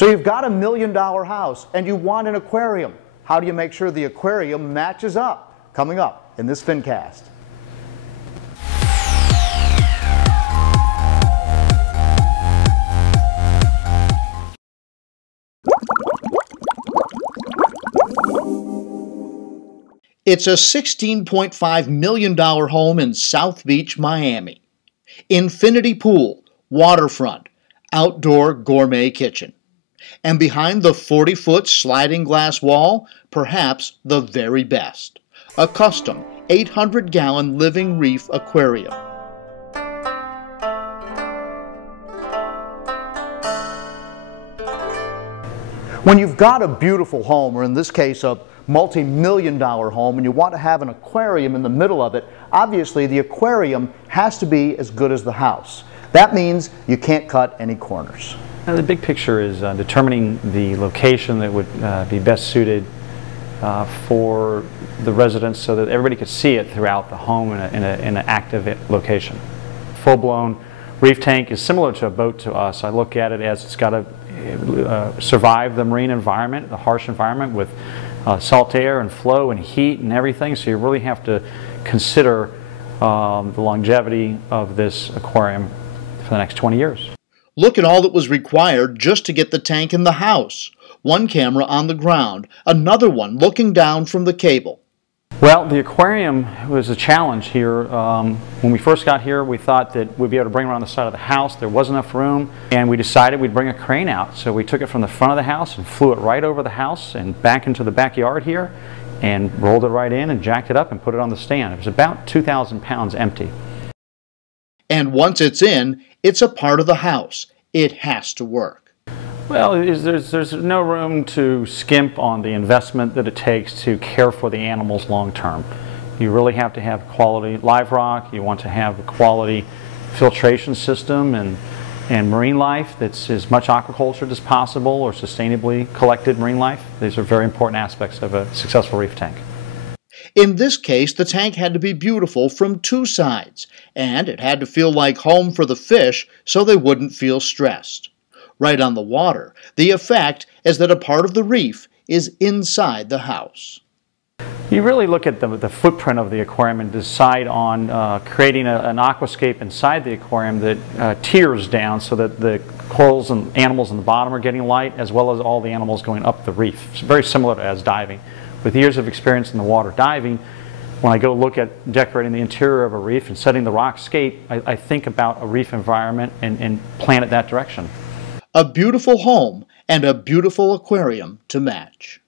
So you've got $1 million house and you want an aquarium. How do you make sure the aquarium matches up? Coming up in this Fincast. It's a $16.5 million home in South Beach, Miami. Infinity pool, waterfront, outdoor gourmet kitchen. And behind the 40-foot sliding glass wall, perhaps the very best, a custom 800-gallon living reef aquarium. When you've got a beautiful home, or in this case a multi-million-dollar home, and you want to have an aquarium in the middle of it, obviously the aquarium has to be as good as the house. That means you can't cut any corners. Now, the big picture is determining the location that would be best suited for the residents so that everybody could see it throughout the home in an active location. Full-blown reef tank is similar to a boat to us. I look at it as it's got to survive the marine environment, the harsh environment with salt air and flow and heat and everything, so you really have to consider the longevity of this aquarium for the next 20 years. Look at all that was required just to get the tank in the house. One camera on the ground, another one looking down from the cable. Well, the aquarium was a challenge here. When we first got here, we thought that we'd be able to bring it around the side of the house. There wasn't enough room, and we decided we'd bring a crane out. So we took it from the front of the house and flew it right over the house and back into the backyard here and rolled it right in and jacked it up and put it on the stand. It was about 2,000 pounds empty. And once it's in, it's a part of the house. It has to work. Well, there's no room to skimp on the investment that it takes to care for the animals long term. You really have to have quality live rock. You want to have a quality filtration system and marine life that's as much aquaculture as possible or sustainably collected marine life. These are very important aspects of a successful reef tank. In this case, the tank had to be beautiful from two sides, and it had to feel like home for the fish so they wouldn't feel stressed. Right on the water, the effect is that a part of the reef is inside the house. You really look at the footprint of the aquarium and decide on creating an aquascape inside the aquarium that tiers down so that the corals and animals in the bottom are getting light, as well as all the animals going up the reef. It's very similar to as diving. With years of experience in the water diving, when I go look at decorating the interior of a reef and setting the rock scape, I think about a reef environment and plan it that direction. A beautiful home and a beautiful aquarium to match.